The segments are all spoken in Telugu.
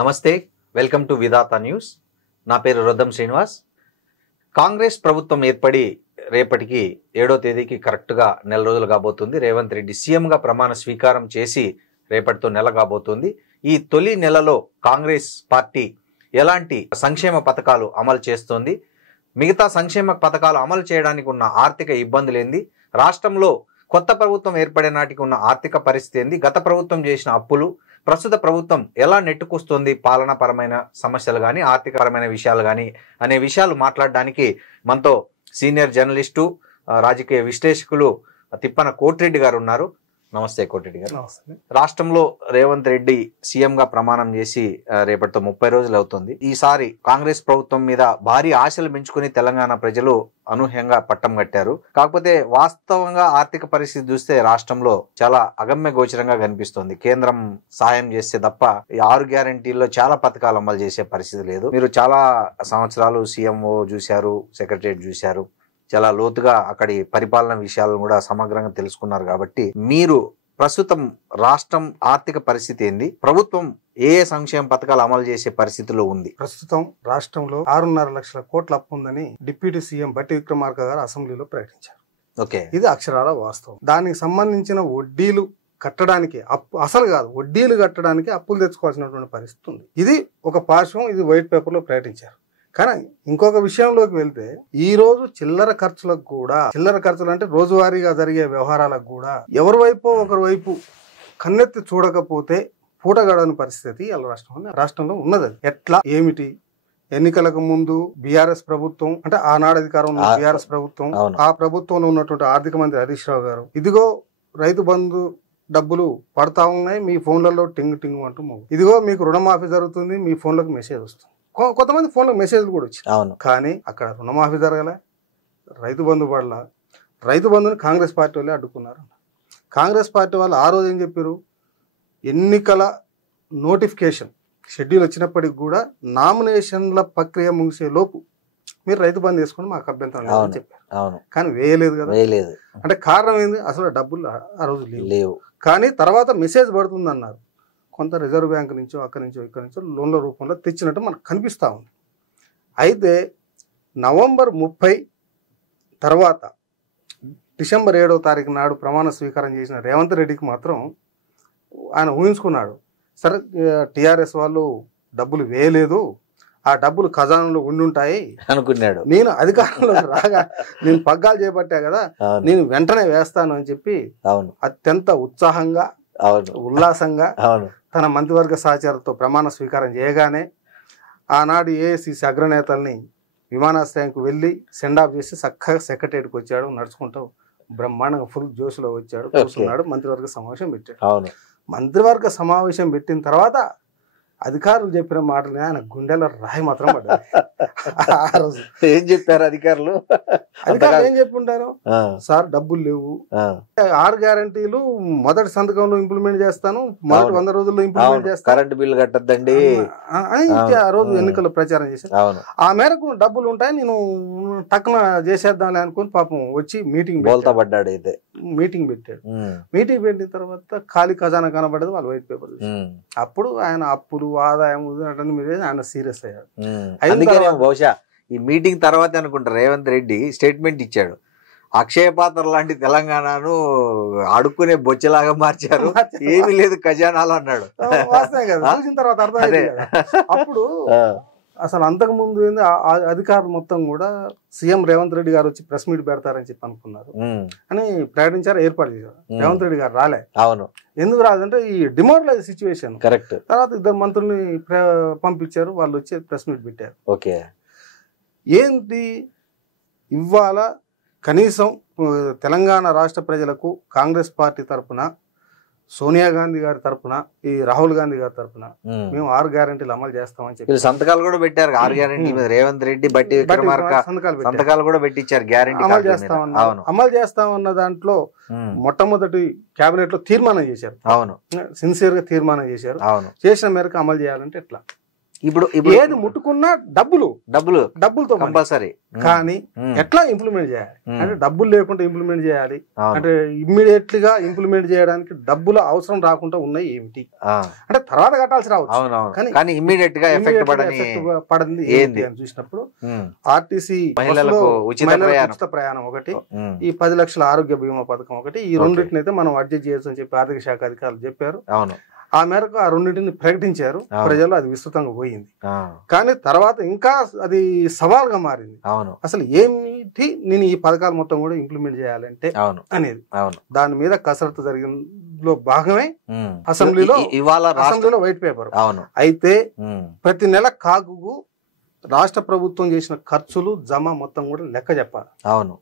నమస్తే, వెల్కమ్ టు విధాత న్యూస్. నా పేరు రొద్దం శ్రీనివాస్. కాంగ్రెస్ ప్రభుత్వం ఏర్పడి రేపటికి 7వ తేదీకి కరెక్ట్గా నెల రోజులు కాబోతుంది. రేవంత్ రెడ్డి సీఎంగా ప్రమాణ స్వీకారం చేసి రేపటితో నెల కాబోతుంది. ఈ తొలి నెలలో కాంగ్రెస్ పార్టీ ఎలాంటి సంక్షేమ పథకాలు అమలు చేస్తోంది, మిగతా సంక్షేమ పథకాలు అమలు చేయడానికి ఉన్న ఆర్థిక ఇబ్బందులు ఏంది, రాష్ట్రంలో కొత్త ప్రభుత్వం ఏర్పడే నాటికి ఉన్న ఆర్థిక పరిస్థితి ఏంది, గత ప్రభుత్వం చేసిన అప్పులు, ప్రస్తుత ప్రభుత్వం ఎలా నెట్టుకొస్తుంది, పాలనాపరమైన సమస్యలు కానీ ఆర్థికపరమైన విషయాలు కానీ అనే విషయాలు మాట్లాడడానికి మనతో సీనియర్ జర్నలిస్టు, రాజకీయ విశ్లేషకులు తిప్పన కోటిరెడ్డి గారు ఉన్నారు. నమస్తే కోటిరెడ్డి గారు. రాష్ట్రంలో రేవంత్ రెడ్డి సీఎంగా ప్రమాణం చేసి రేపటితో 30 రోజులు అవుతుంది. ఈసారి కాంగ్రెస్ ప్రభుత్వం మీద భారీ ఆశలు పెంచుకుని తెలంగాణ ప్రజలు అనూహ్యంగా పట్టం కట్టారు. కాకపోతే వాస్తవంగా ఆర్థిక పరిస్థితి చూస్తే రాష్ట్రంలో చాలా అగమ్య గోచరంగా కనిపిస్తోంది. కేంద్రం సహాయం చేస్తే తప్ప ఈ 6 గ్యారంటీల్లో చాలా పథకాలు అమలు చేసే పరిస్థితి లేదు. మీరు చాలా సంవత్సరాలు సీఎంఓ చూశారు, సెక్రటరియట్ చూశారు, చాలా లోతుగా అక్కడి పరిపాలన విషయాలను కూడా సమగ్రంగా తెలుసుకున్నారు. కాబట్టి మీరు ప్రస్తుతం రాష్ట్రం ఆర్థిక పరిస్థితి ఏంది, ప్రభుత్వం ఏ సంక్షేమ పథకాలు అమలు చేసే పరిస్థితిలో ఉంది? ప్రస్తుతం రాష్ట్రంలో 6.5 లక్షల కోట్ల అప్పు ఉందని డిప్యూటీ సీఎం బట్టి విక్రమార్క గారు అసెంబ్లీలో ప్రకటించారు. ఓకే, ఇది అక్షరాల వాస్తవం. దానికి సంబంధించిన వడ్డీలు కట్టడానికి అసలు కాదు, వడ్డీలు కట్టడానికి అప్పులు తెచ్చుకోవాల్సినటువంటి పరిస్థితి ఉంది. ఇది ఒక పార్శ్వం, ఇది వైట్ పేపర్ లో ప్రకటించారు. కానీ ఇంకొక విషయంలోకి వెళ్తే ఈ రోజు చిల్లర ఖర్చులు అంటే రోజువారీగా జరిగే వ్యవహారాలకు కూడా ఎవరి వైపు ఒకరి వైపు కన్నెత్తి చూడకపోతే పూటగడని పరిస్థితి రాష్ట్రంలో ఉన్నది. ఎట్లా ఏమిటి? ఎన్నికలకు ముందు బీఆర్ఎస్ ప్రభుత్వం, అంటే ఆనాడు అధికారం ఉన్న బీఆర్ఎస్ ప్రభుత్వం, ఆ ప్రభుత్వంలో ఉన్నటువంటి ఆర్థిక మంత్రి హరీష్ రావు గారు, ఇదిగో రైతు బంధు డబ్బులు పడతా ఉన్నాయి, మీ ఫోన్లలో టింగ్ టింగ్ అంటూ ఇదిగో మీకు రుణమాఫీ జరుగుతుంది, మీ ఫోన్లకు మెసేజ్ వస్తుంది. కొంతమంది ఫోన్లో మెసేజ్లు కూడా వచ్చాయి. కానీ అక్కడ రుణమాఫీ జరగలే, రైతు బంధు పడల. రైతు బంధుని కాంగ్రెస్ పార్టీ వాళ్ళే అడ్డుకున్నారు. కాంగ్రెస్ పార్టీ వాళ్ళు ఆ రోజు ఏం చెప్పారు, ఎన్నికల నోటిఫికేషన్ షెడ్యూల్ వచ్చినప్పటికి కూడా నామినేషన్ల ప్రక్రియ ముగిసే లోపు మీరు రైతు బంధు వేసుకుని మాకు అభ్యంతరం లేదని చెప్పారు. కానీ వేయలేదు కదా. అంటే కారణం ఏంది? అసలు డబ్బులు ఆ రోజు లేవు. కానీ తర్వాత మెసేజ్ పడుతుంది అన్నారు. కొంత రిజర్వ్ బ్యాంక్ నుంచో అక్కడి నుంచో ఇక్కడి నుంచో లోన్ల రూపంలో తెచ్చినట్టు మనకు కనిపిస్తూ ఉంది. అయితే నవంబర్ 30 తర్వాత డిసెంబర్ 7వ తారీఖు నాడు ప్రమాణ స్వీకారం చేసిన రేవంత్ రెడ్డికి మాత్రం ఆయన ఊహించుకున్నాడు, సరే టీఆర్ఎస్ వాళ్ళు డబ్బులు వేయలేదు, ఆ డబ్బులు ఖజానాలో ఉండుంటాయి అనుకున్నాడు. నేను అధికారంలోకి రాగా నేను పగ్గాలు చేపట్టా కదా, నేను వెంటనే వేస్తాను అని చెప్పి అత్యంత ఉత్సాహంగా ఉల్లాసంగా తన మంత్రివర్గ సహచరులతో ప్రమాణ స్వీకారం చేయగానే ఆనాడు ఏఐసిసి అగ్రనేతల్ని విమానాశ్రయానికి వెళ్ళి సెండ్ ఆఫ్ చేసి చక్కగా సెక్రటరీకి వచ్చాడు. నడుచుకుంటూ బ్రహ్మాండంగా ఫుల్ జోష్లో వచ్చాడు, కూర్చున్నాడు, మంత్రివర్గ సమావేశం పెట్టాడు. మంత్రివర్గ సమావేశం పెట్టిన తర్వాత అధికారులు చెప్పిన మాటలు ఆయన గుండెలో రాయి మాత్రం పడ్డారు. ఏం చెప్పారు అధికారులు? ఏం చెప్పుంటారు, సార్ డబ్బులు లేవు, 6 గ్యారంటీలు మొదటి సంతకంలో ఇంప్లిమెంట్ చేస్తాను, మొదటి 100 రోజుల్లో ఇంప్లిమెంట్ చేస్తాను, కరెంట్ బిల్లు కట్టద్దండి అని ఆ రోజు ఎన్నికల్లో ప్రచారం చేశారు. ఆ మేరకు డబ్బులు ఉంటాయి, నేను టక్కున చేసేద్దాంలే అనుకుని పాపం వచ్చి మీటింగ్ పడ్డాడు. అయితే మీటింగ్ పెట్టాడు. మీటింగ్ పెట్టిన తర్వాత ఖాళీ ఖజానా కనబడేది వాళ్ళు వైట్ పేపర్. అప్పుడు ఆయన అప్పులు ఆదాయం ఆయన సీరియస్ అయ్యాడు. బహుశా ఈ మీటింగ్ తర్వాత అనుకుంటా రేవంత్ రెడ్డి స్టేట్మెంట్ ఇచ్చాడు, అక్షయ పాత్ర లాంటి తెలంగాణను అడుక్కునే బొచ్చలాగా మార్చారు, ఏమీ లేదు ఖజానాలు అన్నాడు. చూసిన తర్వాత అర్థమైంది. అప్పుడు అసలు అంతకు ముందు అధికారులు మొత్తం కూడా సీఎం రేవంత్ రెడ్డి గారు వచ్చి ప్రెస్ మీట్ పెడతారని చెప్పి అనుకున్నారు అని ప్రకటించారు, ఏర్పాటు చేశారు. రేవంత్ రెడ్డి గారు రాలే. అవును, ఎందుకు రాదంటే ఈ డిమోరలైజ్ సిచ్యువేషన్. కరెక్ట్. తర్వాత 2 మంత్రుల్ని పంపించారు, వాళ్ళు వచ్చి ప్రెస్ మీట్ పెట్టారు. ఓకే, ఏంటి ఇవాళ కనీసం తెలంగాణ రాష్ట్ర ప్రజలకు కాంగ్రెస్ పార్టీ తరఫున, సోనియా గాంధీ గారి తరఫున, ఈ రాహుల్ గాంధీ గారి తరఫున మేము 6 గ్యారంటీలు అమలు చేస్తామని చెప్పి సంతకాలు కూడా పెట్టారు. 6 గ్యారంటీ రేవంత్ రెడ్డి బట్టి విక్రమార్క సంతకాలు కూడా పెట్టించారు. గ్యారంటీ అమలు చేస్తామన్న దాంట్లో మొట్టమొదటి కేబినెట్ లో తీర్మానం చేశారు. అవును, సిన్సియర్ గా తీర్మానం చేశారు. అవును, చేసిన మేరకు అమలు చేయాలంటే ఎట్లా? ఇప్పుడు ఏది ముట్టుకున్నా డబ్బులతో కంపల్సరీ. కానీ ఎట్లా ఇంప్లిమెంట్ చేయాలి అంటే డబ్బులు లేకుండా ఇంప్లిమెంట్ చేయాలి అంటే ఇమ్మీడియట్ గా ఇంప్లిమెంట్ చేయడానికి డబ్బులు అవసరం రాకుండా ఉన్నాయి ఏమిటి అంటే తర్వాత కట్టాల్సి రావచ్చు కానీ ఇమ్మీడియట్ గా ఎఫెక్ట్ పడింది ఏంటి అని చూసినప్పుడు ఆర్టీసీ ఉచిత ప్రయాణం ఒకటి, ఈ 10 లక్షల ఆరోగ్య బీమా పథకం ఒకటి, ఈ రెండింటిని అయితే మనం అడ్జస్ట్ చేయొచ్చు అని చెప్పి ఆర్థిక శాఖ అధికారులు చెప్పారు. ఆ మేరకు ఆ రెండింటిని ప్రకటించారు. ప్రజల్లో అది విస్తృతంగా పోయింది. కానీ తర్వాత ఇంకా అది సవాల్గా మారింది. అసలు ఏమిటి నేను ఈ పథకాలు మొత్తం కూడా ఇంప్లిమెంట్ చేయాలంటే అనేది దాని మీద కసరత్తు జరిగిన భాగమే అసెంబ్లీలో వైట్ పేపర్. అయితే ప్రతి నెల కాగుకు రాష్ట్ర ప్రభుత్వం చేసిన ఖర్చులు జమ మొత్తం కూడా లెక్క చెప్పాలి.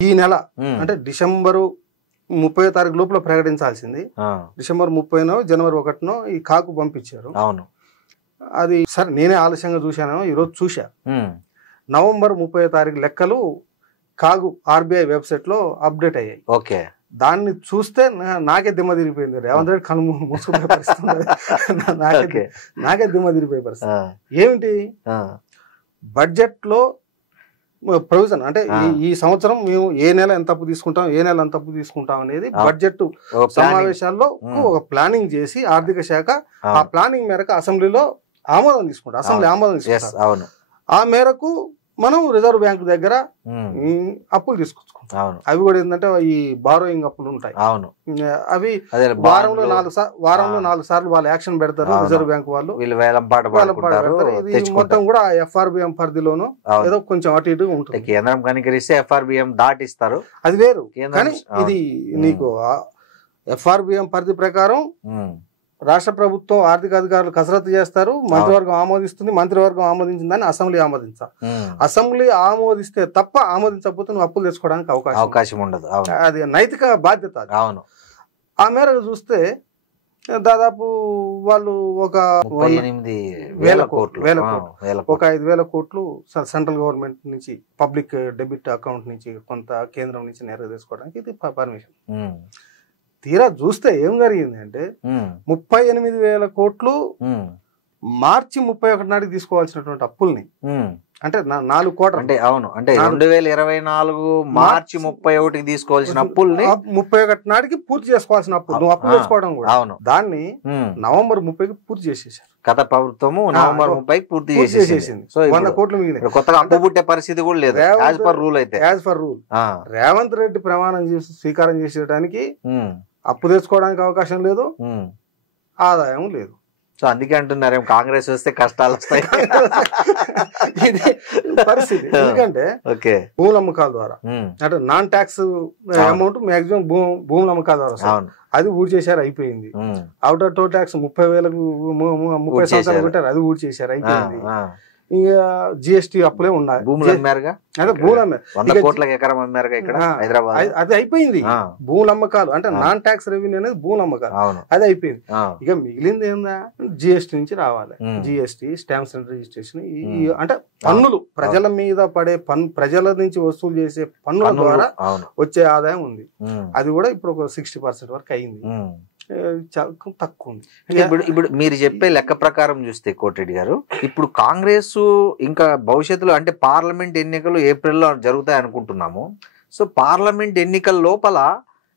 ఈ నెల అంటే డిసెంబరు 30వ తారీఖు లోపల ప్రకటించాల్సింది. డిసెంబర్ 30నో జనవరి 1నో ఈ కాకు పంపించారు. అది సరే నేనే ఆలస్యంగా చూశాను, ఈరోజు చూసా. నవంబర్ 30వ తారీఖు లెక్కలు కాగు ఆర్బీఐ వెబ్సైట్ లో అప్డేట్ అయ్యాయి. దాన్ని చూస్తే నాకే దిమ్మ తిరిగిపోయింది. రేవంత్ రెడ్డి కళ్ళు మూసుకునే పరిస్థితి, నాకే దిమ్మ తిరిగిపోయే పరిస్థితి. ఏమిటి బడ్జెట్ లో ప్రొవిజన్ అంటే ఈ సంవత్సరం మేము ఏ నెల ఎంత అప్పు తీసుకుంటాం అనేది బడ్జెట్ సమావేశాల్లో ఒక ప్లానింగ్ చేసి ఆర్థిక శాఖ ఆ ప్లానింగ్ మేరకు అసెంబ్లీలో ఆమోదం తీసుకుంటాం. అసెంబ్లీ ఆమోదం తీసుకుంటాం. ఆ మేరకు మనం రిజర్వ్ బ్యాంక్ దగ్గర అప్పులు తీసుకొచ్చుకుంటాం. అవి కూడా ఏంటంటే ఈ బారోయింగ్ అప్పులు ఉంటాయి. అవి వారంలో 4 సార్లు వాళ్ళు యాక్షన్ పెడతారు. రిజర్వ్ బ్యాంక్ వాళ్ళు మొత్తం కూడా ఎఫ్ఆర్బిఎం పరిధిలోనూ ఏదో కొంచెం అటు ఇటు ఉంటుంది. కేంద్రం కనికరిస్తే ఎఫ్ఆర్బిఎం దాటిస్తారు, అది వేరు. కానీ ఇది నీకు ఎఫ్ఆర్బిఎం పరిధి ప్రకారం రాష్ట్ర ప్రభుత్వం ఆర్థిక అధికారులు కసరత్తు చేస్తారు. మంత్రివర్గం ఆమోదిస్తుంది. మంత్రివర్గం ఆమోదించిందని అసెంబ్లీ ఆమోదించాలి. అసెంబ్లీ ఆమోదిస్తే తప్ప ఆమోదించకపోతే నువ్వు అప్పులు తెచ్చుకోవడానికి అవకాశం ఉండదు. అది నైతిక బాధ్యత. ఆ మేరకు చూస్తే దాదాపు వాళ్ళు ఒక 5,000 కోట్లు సెంట్రల్ గవర్నమెంట్ నుంచి పబ్లిక్ డెబిట్ అకౌంట్ నుంచి కొంత కేంద్రం నుంచి నేరుగా తీసుకోవడానికి ఇది పర్మిషన్. తీరా చూస్తే ఏం జరిగింది అంటే 38,000 కోట్లు మార్చి 31 నాటికి తీసుకోవాల్సినటువంటి అప్పుల్ని అంటే 4 కోట్ల అంటే 2024 మార్చి 31కి తీసుకోవాల్సిన అప్పుల్ని 31 నాటికి పూర్తి చేసుకోవాల్సిన అప్పులు నువ్వు అప్పు చేసుకోవడం కూడా దాన్ని నవంబర్ 30కి పూర్తి చేసేసారు. గత ప్రభుత్వము నవంబర్ 30కి పూర్తి చేసేసింది. 100 కోట్లు మిగిలిన కొత్తగా అప్పు పుట్టే పరిస్థితి కూడా లేదు. As per rule Revanth Reddy ప్రమాణం చేసి స్వీకారం చేసేయడానికి అప్పు తెచ్చుకోవడానికి అవకాశం లేదు, ఆదాయం లేదు. సో అందుకే అంటున్నారు కాంగ్రెస్ వస్తే కష్టాలు వస్తాయి. ఇది పరిస్థితి. ఎందుకంటే భూముల అమ్మకాల ద్వారా అంటే నాన్ ట్యాక్స్ అమౌంట్ మాక్సిమం భూముల అమ్మకాల ద్వారా అది ఊడి చేశారు, అయిపోయింది. అవుటర్ టోల్ ట్యాక్స్ 30,000 సంవత్సరాలు పెట్టారు, అది ఊడి చేశారు, అయిపోయింది. ఇంకా జిఎస్టీ అప్పులే ఉన్నాయి. భూములు అమ్మారుగా, అదే భూములు అమ్మారు. 100 కోట్లకి ఎకరం అమ్మారుగా ఇక్కడ హైదరాబాద్. అది అయిపోయింది. భూముల అమ్మకాలు అంటే నాన్ ట్యాక్స్ రెవెన్యూ అనేది భూముల అమ్మకాలు, అది అయిపోయింది. ఇక మిగిలింది ఏందా జిఎస్టీ నుంచి రావాలి. జిఎస్టీ, స్టాంప్స్ అండ్ రిజిస్ట్రేషన్, అంటే పన్నులు ప్రజల మీద పడే ప్రజల నుంచి వసూలు చేసే పన్నుల ద్వారా వచ్చే ఆదాయం ఉంది. అది కూడా ఇప్పుడు ఒక 60% వరకు అయింది. తక్కువ ఉంది. ఇప్పుడు మీరు చెప్పే లెక్క ప్రకారం చూస్తే కోటిరెడ్డి గారు, ఇప్పుడు కాంగ్రెస్ ఇంకా భవిష్యత్తులో అంటే పార్లమెంట్ ఎన్నికలు ఏప్రిల్లో జరుగుతాయి అనుకుంటున్నాము. సో పార్లమెంట్ ఎన్నికల లోపల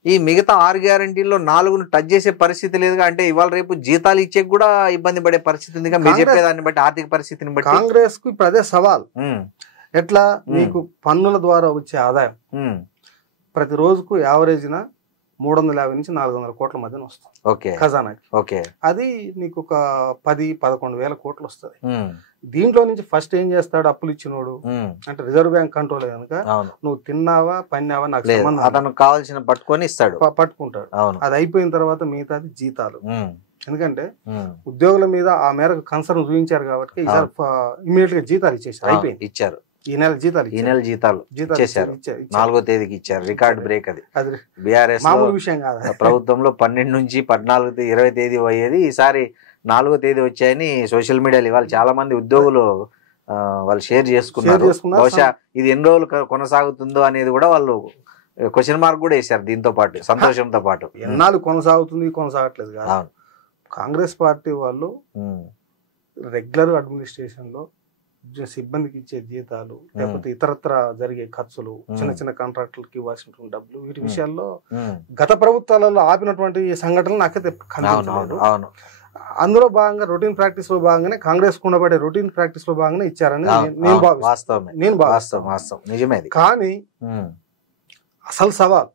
ఈ మిగతా 6 గ్యారంటీల్లో 4ను టచ్ చేసే పరిస్థితి లేదుగా. అంటే ఇవాళ రేపు జీతాలు ఇచ్చే కూడా ఇబ్బంది పడే పరిస్థితి ఉంది మీరు చెప్పేదాన్ని బట్టి, ఆర్థిక పరిస్థితిని బట్టి. కాంగ్రెస్ కు ఇప్పుడు అదే సవాల్. ఎట్లా మీకు పన్నుల ద్వారా వచ్చే ఆదాయం ప్రతి రోజుకు యావరేజ్న 350 నుంచి 400 కోట్ల మధ్యన వస్తుంది ఖజానాకి. అది నీకు ఒక 10-11 వేల కోట్లు వస్తుంది. దీంట్లో నుంచి ఫస్ట్ ఏం చేస్తాడు అప్పులు ఇచ్చినోడు అంటే రిజర్వ్ బ్యాంక్ కంట్రోల్ కనుక నువ్వు తిన్నావా పన్నావా నాకు సంబంధం, అతను కావాల్సిన పట్టుకొని ఇస్తాడు, పట్టుకుంటాడు. అది అయిపోయిన తర్వాత మిగతాది జీతాలు. ఎందుకంటే ఉద్యోగుల మీద ఆ మేరకు కన్సర్న్ చూపించారు కాబట్టి ఈసారి ఇమీడియట్ గా జీతాలు ఇచ్చేసారు, అయిపోయింది. ఇచ్చారు. ఈ నెల జీతాలు ఇచ్చేసారు. 4వ తేదీకి ఇచ్చారు. రికార్డ్ బ్రేక్ అది. బీఆర్ఎస్ విషయం కాదు. ప్రభుత్వంలో 12 నుంచి 20 తేదీ అయ్యేది, ఈసారి 4వ తేదీ వచ్చాయని సోషల్ మీడియాలో ఇవాళ చాలా మంది ఉద్యోగులు వాళ్ళు షేర్ చేసుకున్నారు. బహుశా ఇది ఎన్ని రోజులు కొనసాగుతుందో అనేది కూడా వాళ్ళు క్వశ్చన్ మార్క్ కూడా వేశారు. దీంతో పాటు సంతోషంతో పాటు ఎన్నాళ్ళు కొనసాగుతుంది కొనసాగట్లేదు కాదు. కాంగ్రెస్ పార్టీ వాళ్ళు రెగ్యులర్ అడ్మినిస్ట్రేషన్ లో సిబ్బందికి ఇచ్చే జీతాలు లేకపోతే ఇతరత్ర జరిగే ఖర్చులు, చిన్న చిన్న కాంట్రాక్టులకి ఇవ్వాల్సినటువంటి డబ్బులు, వీటి విషయాల్లో గత ప్రభుత్వాలలో ఆపినటువంటి సంఘటనలు నాకైతే కనిపించలేదు. అందులో భాగంగా రొటీన్ ప్రాక్టీస్ లో భాగంగానే కాంగ్రెస్ ఉండబడే రొటీన్ ప్రాక్టీస్ లో భాగంగానే ఇచ్చారని నేను భావిస్తాను. కానీ అసలు సవాల్,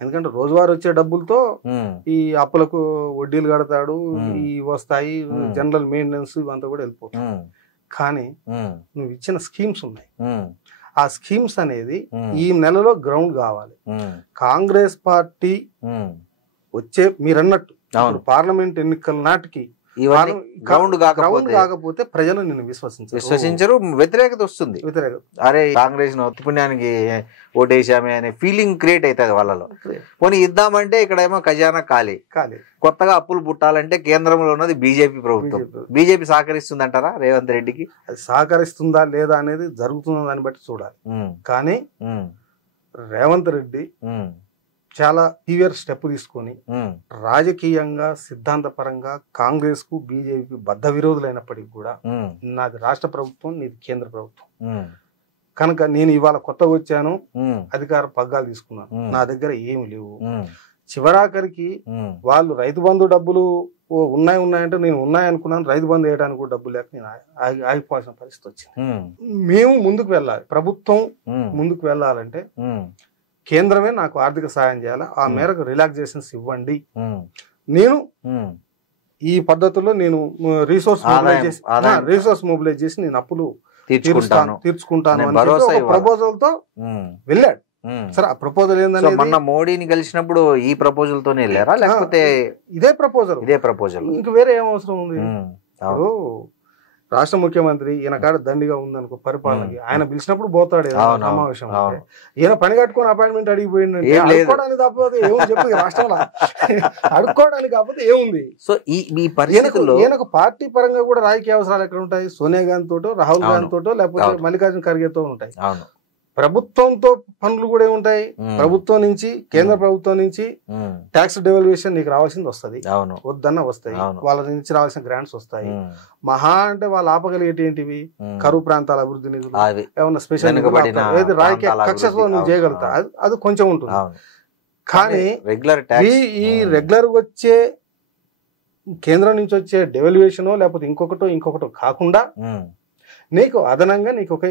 ఎందుకంటే రోజువారీ వచ్చే డబ్బులతో ఈ అప్పులకు వడ్డీలు కడతాడు, ఈ వస్తాయి జనరల్ మెయింటెనెన్స్ ఇవంతా కూడా వెళ్ళిపోతుంది. కానీ నువ్వు ఇచ్చిన స్కీమ్స్ ఉన్నాయి, ఆ స్కీమ్స్ అనేది ఈ నెలలో గ్రౌండ్ కావాలి. కాంగ్రెస్ పార్టీ వచ్చే మీరన్నట్టు పార్లమెంట్ ఎన్నికల నాటికి గ్రౌండ్ కాకపోతే ప్రజలు నిన్ను విశ్వసించరు, వ్యతిరేకత వస్తుంది. అరే కాంగ్రెస్ పుణ్యానికి ఓటేసామే అనే ఫీలింగ్ క్రియేట్ అవుతుంది వాళ్ళలో. పోనీ ఇద్దామంటే ఇక్కడేమో ఖజానా ఖాళీ, కొత్తగా అప్పులు పుట్టాలంటే కేంద్రంలో ఉన్నది బీజేపీ ప్రభుత్వం. బీజేపీ సహకరిస్తుంది అంటారా రేవంత్ రెడ్డికి? అది సహకరిస్తుందా లేదా అనేది జరుగుతున్న దాన్ని బట్టి చూడాలి. కానీ రేవంత్ రెడ్డి చాలా సీవియర్ స్టెప్ తీసుకొని రాజకీయంగా సిద్ధాంతపరంగా కాంగ్రెస్ కు బీజేపీ బద్ద విరోధులైనప్పటికీ కూడా నాది రాష్ట్ర ప్రభుత్వం, నీది కేంద్ర ప్రభుత్వం కనుక నేను ఇవాళ కొత్తగా వచ్చాను, అధికార పగ్గాలు తీసుకున్నాను, నా దగ్గర ఏమి లేవు. చివరాఖరికి వాళ్ళు రైతు బంధు డబ్బులు ఉన్నాయంటే నేను ఉన్నాయనుకున్నాను, రైతు బంధు వేయడానికి కూడా డబ్బులు లేక నేను ఆగిపోవాల్సిన పరిస్థితి వచ్చింది. మేము ముందుకు వెళ్ళాలి, ప్రభుత్వం ముందుకు వెళ్ళాలంటే కేంద్రమే నాకు ఆర్థిక సాయం చేయాలి, ఆ మేరకు రిలాక్సేషన్స్ ఇవ్వండి. నేను ఈ పద్ధతుల్లో నేను రీసోర్స్ మొబిలైజ్ చేసి నేను అప్పులు తీర్చుకుంటాను ప్రపోజల్ తో వెళ్ళాడు. సరే ఆ ప్రపోజల్ ఏంటంటే మొన్న మోడీని కలిసినప్పుడు ఈ ప్రపోజల్ తోనే వెళ్ళారా లేకపోతే ఇదే ప్రపోజల్ ఇంక వేరే ఏం అవసరం ఉంది? రాష్ట్ర ముఖ్యమంత్రి ఈయన కాడ దండిగా ఉందనుకో పరిపాలనకి, ఆయన పిలిచినప్పుడు పోతాడు సమావేశం. ఈయన పని కట్టుకొని అపాయింట్మెంట్ అడిగిపోయిందంటే అడుక్కోవడానికి కాకపోతే ఏముంది చెప్పి రాష్ట్రంలో అడుక్కోవడానికి కాకపోతే ఏముంది? సో ఈ పరిస్థితుల్లో ఈయనకు పార్టీ పరంగా కూడా రాజకీయ అవసరాలు ఎక్కడ ఉంటాయి? సోనియా గాంధీ తోటో, రాహుల్ గాంధీ తోటో, లేకపోతే మల్లికార్జున ఖర్గేతో ఉంటాయి. ప్రభుత్వంతో పనులు కూడా ఉంటాయి. ప్రభుత్వం నుంచి, కేంద్ర ప్రభుత్వం నుంచి ట్యాక్స్ డెవల్యూషన్ నీకు రావాల్సింది వస్తుంది, వద్దన్న వస్తాయి. వాళ్ళ నుంచి రావాల్సిన గ్రాంట్స్ వస్తాయి. మహా అంటే వాళ్ళు ఆపగలిగేటి ఏంటివి? కరువు ప్రాంతాల అభివృద్ధి నిధులు, ఏమన్నా స్పెషల్ రాజకీయ కక్షతో నువ్వు చేయగలుగుతా, అది కొంచెం ఉంటుంది. కానీ ఈ రెగ్యులర్ వచ్చే కేంద్రం నుంచి వచ్చే డెవల్యూషన్ లేకపోతే ఇంకొకటో కాకుండా నీకు అదనంగా నీకు ఒక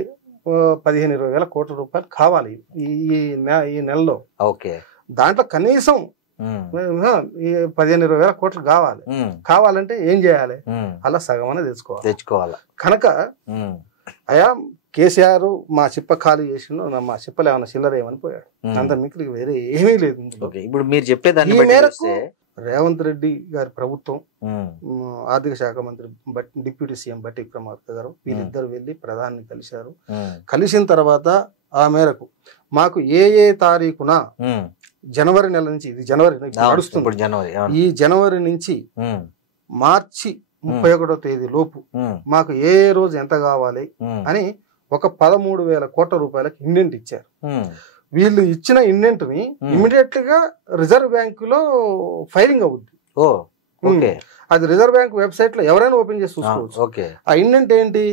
15-20 వేల కోట్ల రూపాయలు కావాలి ఈ నెలలో. దాంట్లో కనీసం 15-20 వేల కోట్లు కావాలంటే ఏం చేయాలి? అలా సగమనే తెచ్చుకోవాలి. కనుక అయా కేసీఆర్ మా చిప్ప ఖాళీ చేసిండు, మా చిప్పలు ఏమన్నా చిల్లర ఏమని పోయాడు, అంత మిగిలి వేరే ఏమీ లేదు. ఇప్పుడు మీరు చెప్పేదాన్ని మేరకు రేవంత్ రెడ్డి గారి ప్రభుత్వం, ఆర్థిక శాఖ మంత్రి డిప్యూటీ సీఎం బట్టి విక్రమార్క గారు వీళ్ళిద్దరు వెళ్లి ప్రధాని కలిశారు. కలిసిన తర్వాత ఆ మేరకు మాకు ఏ తారీఖున జనవరి నెల నుంచి, ఇది జనవరి నడుస్తుంది, ఈ జనవరి నుంచి మార్చి 31వ తేదీ లోపు మాకు ఏ రోజు ఎంత కావాలి అని ఒక 13,000 కోట్ల రూపాయలకు ఇండెంట్ ఇచ్చారు. వీళ్ళు ఇచ్చిన ఇండెంట్ ని ఇమీడియట్ గా రిజర్వ్ బ్యాంక్ లో ఫైలింగ్ అవుద్ది. అది రిజర్వ్ బ్యాంక్ వెబ్సైట్ లో ఎవరైనా ఓపెన్ చేసి చూసుకోవచ్చు. ఆ ఇండెంట్ ఏంటి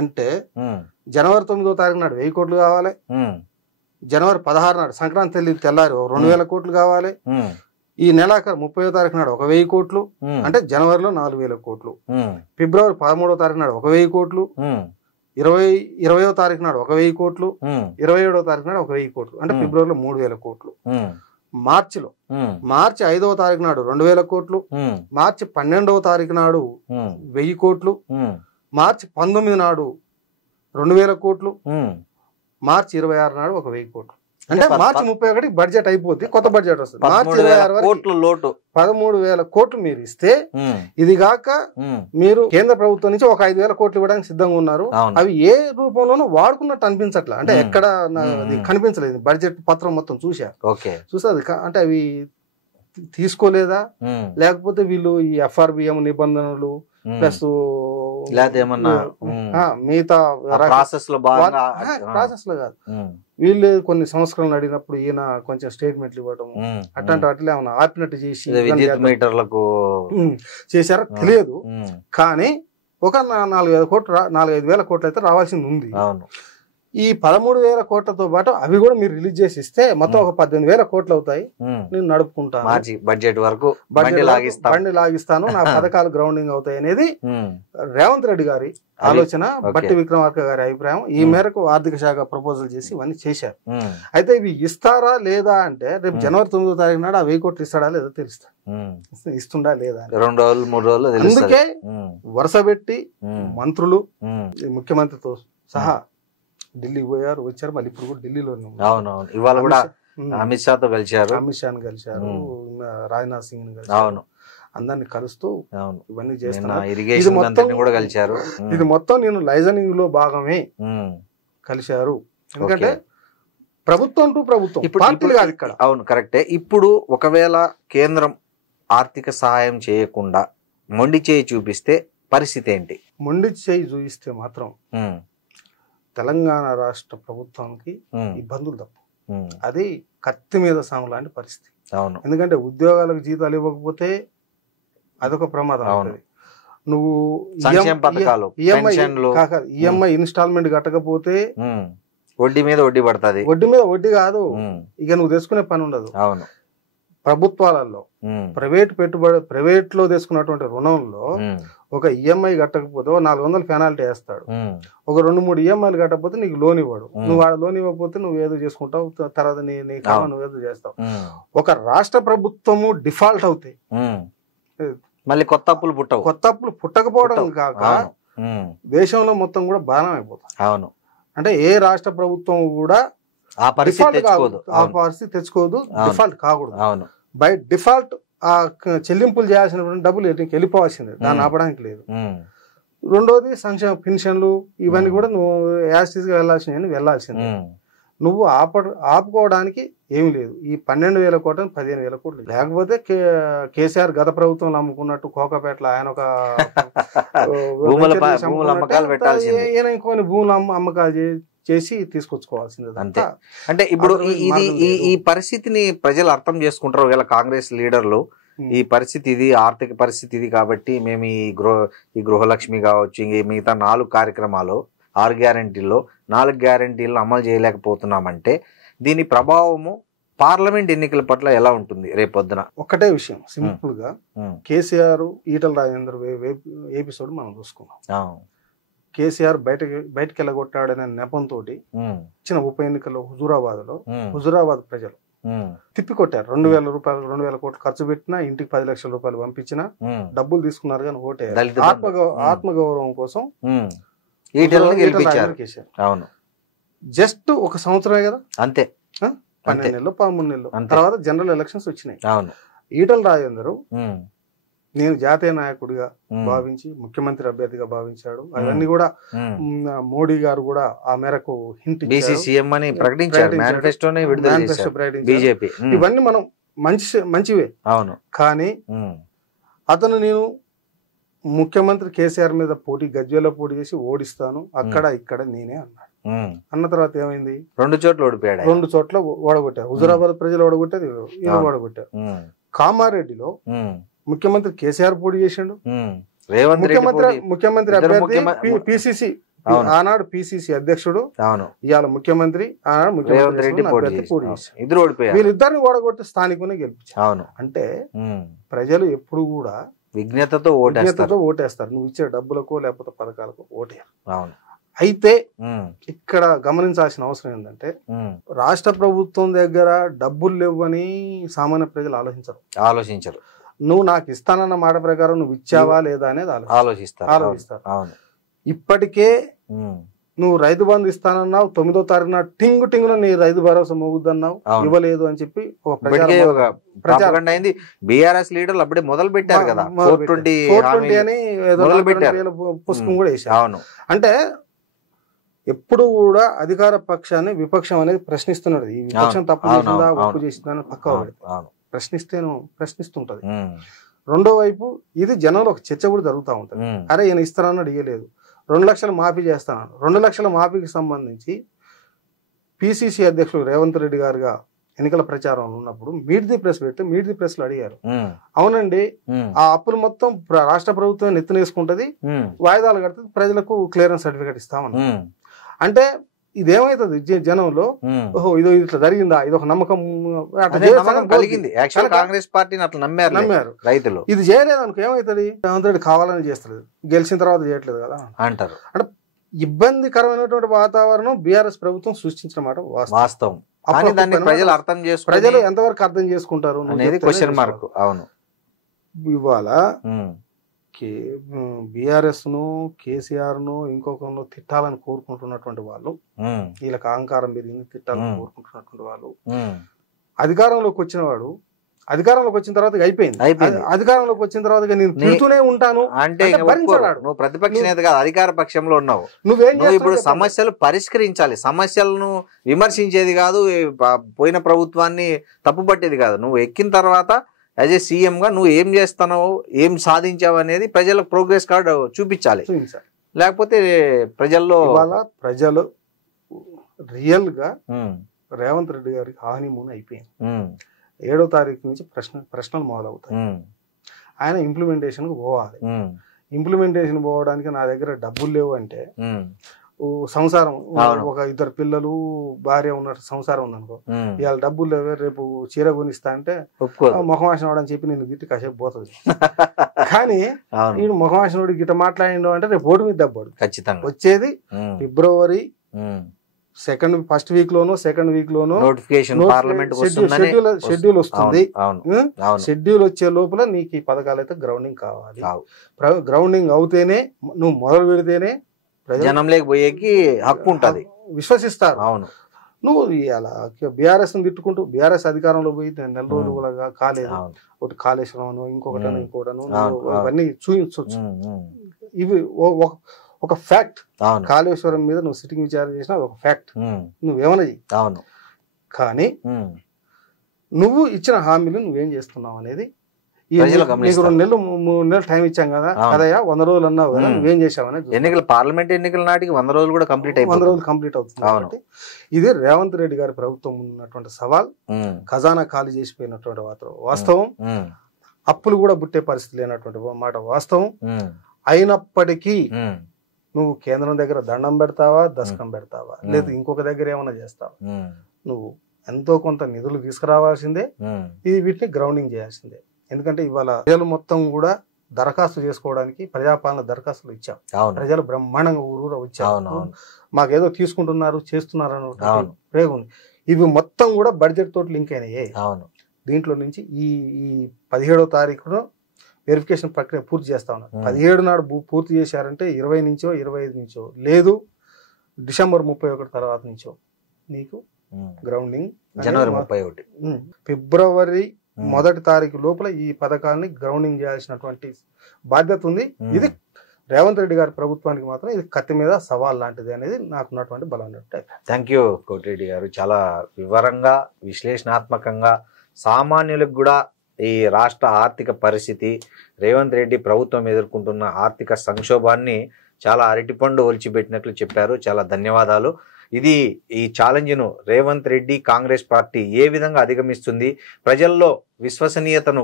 అంటే జనవరి 9వ తారీఖు నాడు 1000 కోట్లు కావాలి, జనవరి 16 నాడు సంక్రాంతి తెల్లారి 2,000 కోట్లు కావాలి, ఈ నెలాఖరు 30వ తారీఖు నాడు 1,000 కోట్లు, అంటే జనవరిలో 4,000 కోట్లు, ఫిబ్రవరి 13వ తారీఖు నాడు 1,000 కోట్లు, 20వ తారీఖు నాడు 1,000 కోట్లు, 27వ తారీఖు నాడు 1,000 కోట్లు, అంటే ఫిబ్రవరిలో 3,000 కోట్లు, మార్చి 5వ తారీఖు నాడు 2,000 కోట్లు, మార్చి 12వ తారీఖు నాడు 1,000 కోట్లు, మార్చి 19 నాడు 2,000 కోట్లు, మార్చి 26 నాడు 1,000 కోట్లు. అంటే మార్చి 31 బడ్జెట్ అయిపోద్ది, కొత్త బడ్జెట్ వస్తుంది. మార్చి 26 వరకు 13,000 కోట్లు మీరు ఇస్తే, ఇది కాక మీరు కేంద్ర ప్రభుత్వం నుంచి ఒక 5,000 కోట్లు ఇవ్వడానికి సిద్ధంగా ఉన్నారు. అవి ఏ రూపంలోనూ వాడుకున్నట్టు అనిపించట్లా, అంటే ఎక్కడ కనిపించలేదు. బడ్జెట్ పత్రం మొత్తం చూసా, అది అంటే అవి తీసుకోలేదా, లేకపోతే వీళ్ళు ఈ FRBM నిబంధనలు ప్లస్ మిగతా ప్రాసెస్ లో కాదు, వీళ్ళు కొన్ని సంస్కరణలు అడిగినప్పుడు ఈయన కొంచెం స్టేట్మెంట్లు ఇవ్వడం అట్లాంటి వాటిలో ఏమన్నా ఆపినట్టు చేసి చేశారా తెలియదు. కానీ ఒక 4,000 కోట్లు 4,500 కోట్లు అయితే రావాల్సింది ఉంది. అవును. ఈ 13,000 కోట్లతో పాటు అవి కూడా మీరు రిలీజ్ చేసి ఇస్తే మొత్తం ఒక 18,000 కోట్లు అవుతాయి. నేను నడుపుకుంటాను, బడ్జెట్ వరకు బండి లాగిస్తాను, నా పథకాలు గ్రౌండింగ్ అవుతాయి అనేది రేవంత్ రెడ్డి గారి ఆలోచన, బట్టి విక్రమార్క గారి అభిప్రాయం. ఈ మేరకు ఆర్థిక శాఖ ప్రపోజల్ చేసి ఇవన్నీ చేశారు. అయితే ఇవి ఇస్తారా లేదా అంటే రేపు జనవరి 9వ తారీఖు నాడు ఆ 1000 కోట్లు ఇస్తాడా లేదా తెలుస్తా, ఇస్తుండా లేదా 2 రోజులు 3 రోజులు. అందుకే వరుస పెట్టి మంత్రులు ముఖ్యమంత్రితో సహా ఢిల్లీకి పోయారు, వచ్చారు. మళ్ళీ ఇప్పుడు కూడా ఢిల్లీలోనే ఉన్నారు. అవునవును. ఇవాళ కూడా అమిత్ షాతో కలిశారు, అమిత్ షాని కలిశారు, రాజ్నాథ్ సింగ్ ని కలిశారు. అవును, అందరిని కలుస్తూ ఇవన్నీ చేస్తున్నారు. ఇది మొత్తం నేను లైజనింగ్ లో భాగమే కలిశారు. ఎందుకంటే ప్రభుత్వం టు ప్రభుత్వం, పార్టీలు కాదు ఇక్కడ. అవును, కరెక్టే. ఇప్పుడు ఒకవేళ కేంద్రం ఆర్థిక సహాయం చేయకుండా మొండి చేయి చూపిస్తే పరిస్థితి ఏంటి? మొండి చేయి చూపిస్తే మాత్రం తెలంగాణ రాష్ట్ర ప్రభుత్వానికి ఇబ్బందులు తప్పు. అది కత్తి మీద సాము లాంటి పరిస్థితి. అవును. ఎందుకంటే ఉద్యోగాలకు జీతాలు ఇవ్వకపోతే అదొక ప్రమాదం అవుతుంది. నువ్వు ఈఎంఐ ఇన్స్టాల్మెంట్ కట్టకపోతే వడ్డీ మీద వడ్డీ పడుతుంది. వడ్డీ కాదు, ఇక నువ్వు తెచ్చుకునే పని ఉండదు. అవును. ప్రభుత్వాలలో ప్రైవేట్ లో తీసుకున్నటువంటి రుణంలో ఒక ఈఎంఐ కట్టకపోతే 400 పెనాల్టీ వేస్తాడు. ఒక 2-3 ఈఎంఐలు కట్టకపోతే నీకు లోన్ ఇవ్వడు. నువ్వు వాడు లోన్ ఇవ్వకపోతే నువ్వు ఏదో చేసుకుంటావు, తర్వాత నీ కాలం నువ్వు ఏదో చేస్తావు. ఒక రాష్ట్ర ప్రభుత్వము డిఫాల్ట్ అవుతాయి, మళ్ళీ కొత్త అప్పులు పుట్టకపోవడం కాక దేశంలో మొత్తం కూడా బాణం అయిపోతుంది. అవును. అంటే ఏ రాష్ట్ర ప్రభుత్వం కూడా ఆ పరిస్థితి తెచ్చుకోదు, డిఫాల్ట్ కాకూడదు. అవును. బై డిఫాల్ట్ ఆ చెల్లింపులు చేయాల్సినటువంటి డబ్బులు వెళ్ళిపోవాల్సిందే, దాన్ని ఆపడానికి లేదు. రెండోది సంక్షేమ పెన్షన్లు ఇవన్నీ కూడా నువ్వు యాస్టీస్ గా వెళ్ళాల్సిందే. నువ్వు ఆపుకోవడానికి ఏమి లేదు. ఈ 12,000 కోట్లు 15,000 కోట్లు లేకపోతే కేసీఆర్ గత ప్రభుత్వంలో అమ్ముకున్నట్టు కోకాపేటలో ఆయన ఒక ఈయన ఇంకొని భూముల అమ్మకాలు చేసి తీసుకొచ్చుకోవాల్సింది అంతే. అంటే ఇప్పుడు ఈ పరిస్థితిని ప్రజలు అర్థం చేసుకుంటారు. ఒకవేళ కాంగ్రెస్ లీడర్లు ఈ పరిస్థితి ఇది, ఆర్థిక పరిస్థితి ఇది కాబట్టి మేము ఈ గృహలక్ష్మి కావచ్చు, ఇంక మిగతా 4 కార్యక్రమాలు 6 గ్యారంటీల్లో 4 గ్యారంటీలను అమలు చేయలేకపోతున్నామంటే దీని ప్రభావము పార్లమెంట్ ఎన్నికల పట్ల ఎలా ఉంటుంది రేపొద్దున? ఒకటే విషయం, సింపుల్ గా కేసీఆర్ ఈటల రాజేందర్ ఎపిసోడ్ మనం చూసుకున్నాం. కేసీఆర్ బయటకు వెళ్ళగొట్టాడనే నెపంతో ఇచ్చిన ఉప ఎన్నికల్లో హుజూరాబాద్ ప్రజలు తిప్పికొట్టారు. 2,000 రూపాయలు 2,000 కోట్లు ఖర్చు పెట్టినా, ఇంటికి 10 లక్షల రూపాయలు పంపించినా డబ్బులు తీసుకున్నారు కానీ ఓటేయారు. ఆత్మగౌరవం కోసం అవును. జస్ట్ 1 సంవత్సరమే కదా, అంతే. 12 నెలలు 13 నెలలు తర్వాత జనరల్ ఎలక్షన్స్ వచ్చినాయి. అవును. ఈటల రాజేందర్ నేను జాతీయ నాయకుడిగా భావించి ముఖ్యమంత్రి అభ్యర్థిగా భావించాడు. అవన్నీ కూడా మోడీ గారు కూడా ఆ మేరకు హింట్ ప్రకటించారు. ఇవన్నీ మనం మంచివే. అవును. కానీ అతను నేను ముఖ్యమంత్రి కేసీఆర్ మీద గజ్వేల్లో పోటీ చేసి ఓడిస్తాను, అక్కడ ఇక్కడ నేనే అన్నాడు. అన్న తర్వాత ఏమైంది? 2 చోట్ల ఓడిపోయాడు. 2 చోట్ల ఓడగొట్టారు. హుజూరాబాద్ ప్రజలు ఓడగొట్టారు, ఈయన ఓడగొట్టారు. కామారెడ్డిలో ముఖ్యమంత్రి కేసీఆర్ పోటీ చేసిండు. ముఖ్యమంత్రి అభ్యర్థి పిసిసి ఆనాడు పిసిసి అధ్యక్షుడు, ఇవాళ ముఖ్యమంత్రి ఆనాడు ముఖ్యమంత్రి పోటీ చేశారు. వీళ్ళిద్దరిని ఓడగొట్టి స్థానికుని గెలిపించారు. అంటే ప్రజలు ఎప్పుడు కూడా విజ్ఞతతో ఓటేస్తారు. నువ్వు ఇచ్చే డబ్బులకు లేకపోతే పథకాలకు ఓటేయారు. అయితే ఇక్కడ గమనించాల్సిన అవసరం ఏంటంటే రాష్ట్ర ప్రభుత్వం దగ్గర డబ్బులు లేవని సామాన్య ప్రజలు ఆలోచించరు. నువ్వు నాకు ఇస్తానన్న మాట ప్రకారం నువ్వు ఇచ్చావా లేదా అనేది ఆలోచిస్తారు. ఇప్పటికే నువ్వు రైతు బంధు ఇస్తానన్నావు, 9వ తారీఖున టింగున నీ రైతు భరోసా మోగుద్దన్నావు, ఇవ్వలేదు అని చెప్పి ఒక ప్రచారం అయింది. బీఆర్ఎస్ లీడర్లు అప్పుడే మొదలు పెట్టారు కదా, 420 అని పుస్తకం కూడా వేశారు. అంటే ఎప్పుడు కూడా అధికార పక్షాన్ని విపక్షం అనేది ప్రశ్నిస్తున్నది. ఈ విపక్షం తప్పు చేసిందా ఒప్పు చేసిందా పక్కా ప్రశ్నిస్తుంటది. రెండో వైపు ఇది జనంలో ఒక చర్చ కూడా జరుగుతూ ఉంటది. అరే ఈయన ఇస్తానన్నాడు, ఇయ్యలేదు. 2 లక్షలు మాఫీ చేస్తాను. 2 లక్షల మాఫీకి సంబంధించి పిసిసి అధ్యక్షుడు రేవంత్ రెడ్డి గారుగా ఎన్నికల ప్రచారం ఉన్నప్పుడు మీట్ ది ప్రెస్ పెడితే మీట్ ది ప్రెస్ లో అడిగారు, అవునండి ఆ అప్పులు మొత్తం రాష్ట్ర ప్రభుత్వం నెత్తినేసుకుంటది, వాయిదాలు కడుతుంది, ప్రజలకు క్లియరెన్స్ సర్టిఫికేట్ ఇస్తామని. అంటే ఇదేమైతుంది జనంలో, ఓహో ఇదో ఇట్లా జరిగిందా, ఇది ఒక నమ్మకం కలిగింది. కాంగ్రెస్ పార్టీని అట్లా నమ్మారు రైతులు. ఇది చేయలేదు అనుకో ఏమవుతుంది, రేవంత్ రెడ్డి కావాలని చేస్తలేదు, గెలిచిన తర్వాత చేయట్లేదు కదా అంటారు. అంటే ఇబ్బందికరమైనటువంటి వాతావరణం బీఆర్ఎస్ ప్రభుత్వం సృష్టించిన మాట వాస్తవం. ప్రజలు ఎంతవరకు అర్థం చేసుకుంటారు అనేది క్వశ్చన్ మార్క్. అవును, ఇవాళ బీఆర్ఎస్ ను కేసీఆర్ ను ఇంకొకరు తిట్టాలని కోరుకుంటున్నటువంటి వాళ్ళు, వీళ్ళకి అహంకారం పెరిగింది తిట్టాలని కోరుకుంటున్నటువంటి వాళ్ళు, అధికారంలోకి వచ్చిన వాడు అధికారంలోకి వచ్చిన తర్వాత అయిపోయింది, అధికారంలోకి వచ్చిన తర్వాత నేను తిడుతూనే ఉంటాను అంటే నువ్వు ప్రతిపక్ష నేత కాదు, అధికార పక్షంలో ఉన్నావు, నువ్వేం ఇప్పుడు సమస్యలు పరిష్కరించాలి, సమస్యలను విమర్శించేది కాదు, పోయిన ప్రభుత్వాన్ని తప్పుపట్టేది కాదు. నువ్వు ఎక్కిన తర్వాత యాజ్ ఏ సీఎం గా నువ్వు ఏం చేస్తున్నావు, ఏం సాధించావు అనేది ప్రజలకు ప్రోగ్రెస్ కార్డు చూపించాలి. లేకపోతే ప్రజలు రియల్ గా రేవంత్ రెడ్డి గారికి హానీమూన్ అయిపోయింది. 7వ తారీఖు నుంచి ప్రశ్నలు మొదలవుతాయి. ఆయన ఇంప్లిమెంటేషన్ కు పోవాలి. ఇంప్లిమెంటేషన్ పోవడానికి నా దగ్గర డబ్బులు లేవు అంటే, సంసారం ఒక 2 పిల్లలు భార్య ఉన్నట్టు సంసారం ఉందనుకో, ఇవాళ డబ్బులు లేవే రేపు చీర కొనిస్తా అంటే మొహమాషనోడు చెప్పి నేను గిట్టి కాసేపు పోతుంది. కానీ వీడు మొహమాషనోడు గిట్ట మాట్లాడిండు అంటే రేపు ఓటు మీద దెబ్బడు. ఖచ్చితంగా వచ్చేది ఫిబ్రవరి ఫస్ట్ వీక్ లోనో సెకండ్ వీక్ లోనో నోటిఫికేషన్ షెడ్యూల్ వస్తుంది. షెడ్యూల్ వచ్చే లోపల నీకు ఈ పథకాలు అయితే గ్రౌండింగ్ కావాలి. గ్రౌండింగ్ అవుతేనే నువ్వు మొదలు పెడితేనే జనంలోకి పోయేకి హక్కు ఉంటది, విశ్వసిస్తారు. అవును, నువ్వు అలా బీఆర్ఎస్ తిట్టుకుంటూ బీఆర్ఎస్ అధికారంలో పోయి నెల రోజులు కూడా కాలేదు, ఒకటి కాళేశ్వరం ఇంకొకటను ఇంకోటను అవన్నీ చూపించవచ్చు. ఇవి ఒక ఫ్యాక్ట్. కాళేశ్వరం మీద నువ్వు సిట్టింగ్ విచారణ చేసినా ఒక ఫ్యాక్ట్, నువ్వేమన్నా చెయ్యి. అవును, కానీ నువ్వు ఇచ్చిన హామీలు నువ్వేం చేస్తున్నావు అనేది నీకు 2 నెలలు 3 నెలలు టైం ఇచ్చాం కదా, అదయ్యా 100 రోజులు అన్నావు కదా, నువ్వేం చేసావనేది ఎన్నికలు పార్లమెంట్ ఎన్నికల నాటికి 100 రోజులు కూడా కంప్లీట్ 100 రోజులు కంప్లీట్ అవుతుంది. కాబట్టి ఇది రేవంత్ రెడ్డి గారి ప్రభుత్వం ఉన్నటువంటి సవాల్. ఖజానా ఖాళీ చేసిపోయినటువంటి వాస్తవం, అప్పులు కూడా బుట్టే పరిస్థితి లేనటువంటి మాట వాస్తవం. అయినప్పటికీ నువ్వు కేంద్రం దగ్గర దండం పెడతావా, దశకం పెడతావా, లేదు ఇంకొక దగ్గర ఏమైనా చేస్తావా, నువ్వు ఎంతో కొంత నిధులు తీసుకురావాల్సిందే, ఇది వీటిని గ్రౌండింగ్ చేయాల్సిందే. ఎందుకంటే ఇవాళ ప్రజలు మొత్తం కూడా దరఖాస్తు చేసుకోవడానికి ప్రజాపాలన దరఖాస్తులు ఇచ్చాం. ప్రజలు బ్రహ్మాండంగా ఊరూర వచ్చారు, మాకేదో తీసుకుంటున్నారు చేస్తున్నారు అన్న ప్రేమ ఉంది. ఇవి మొత్తం కూడా బడ్జెట్ తోటి లింక్ అయినాయి. దీంట్లో నుంచి ఈ 17వ తారీఖున వెరిఫికేషన్ ప్రక్రియ పూర్తి చేస్తా ఉన్నారు. 17 నాడు పూర్తి చేశారంటే 20 నుంచో 25 నుంచో, లేదు డిసెంబర్ 31 తర్వాత నుంచో నీకు గ్రౌండింగ్ జనవరి 31 ఫిబ్రవరి 1వ తారీఖు లోపల ఈ పథకాన్ని గ్రౌండింగ్ చేయాల్సినటువంటి బాధ్యత ఉంది. ఇది రేవంత్ రెడ్డి గారి ప్రభుత్వానికి మాత్రం ఇది కత్తి మీద సవాల్ లాంటిది అనేది నాకున్నటువంటి బలమైన. థ్యాంక్ యూ కోటిరెడ్డి గారు, చాలా వివరంగా విశ్లేషణాత్మకంగా సామాన్యులకు కూడా ఈ రాష్ట్ర ఆర్థిక పరిస్థితి, రేవంత్ రెడ్డి ప్రభుత్వం ఎదుర్కొంటున్న ఆర్థిక సంక్షోభాన్ని చాలా అరటిపండు ఒలిచిపెట్టినట్లు చెప్పారు. చాలా ధన్యవాదాలు. ఇది ఈ ఛాలెంజ్ను రేవంత్ రెడ్డి కాంగ్రెస్ పార్టీ ఏ విధంగా అధిగమిస్తుంది, ప్రజల్లో విశ్వసనీయతను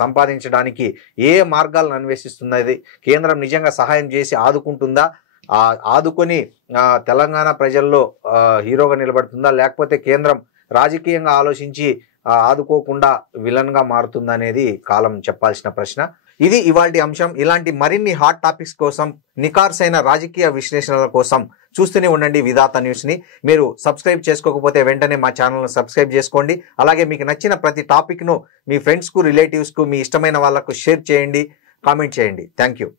సంపాదించడానికి ఏ మార్గాలను అన్వేషిస్తున్నది, కేంద్రం నిజంగా సహాయం చేసి ఆదుకుంటుందా, ఆదుకొని తెలంగాణ ప్రజల్లో హీరోగా నిలబడుతుందా, లేకపోతే కేంద్రం రాజకీయంగా ఆలోచించి ఆదుకోకుండా విలన్గా మారుతుందా అనేది కాలం చెప్పాల్సిన ప్రశ్న. ఇది ఇవాల్టి అంశం. ఇలాంటి మరిన్ని హాట్ టాపిక్స్ కోసం, నికార్సైన రాజకీయ విశ్లేషణల కోసం చూస్తూనే ఉండండి విధాత న్యూస్ని. మీరు సబ్స్క్రైబ్ చేసుకోకపోతే వెంటనే మా ఛానల్ను సబ్స్క్రైబ్ చేసుకోండి. అలాగే మీకు నచ్చిన ప్రతి టాపిక్ను మీ ఫ్రెండ్స్కు, రిలేటివ్స్కు, మీ ఇష్టమైన వాళ్ళకు షేర్ చేయండి, కామెంట్ చేయండి. Thank you.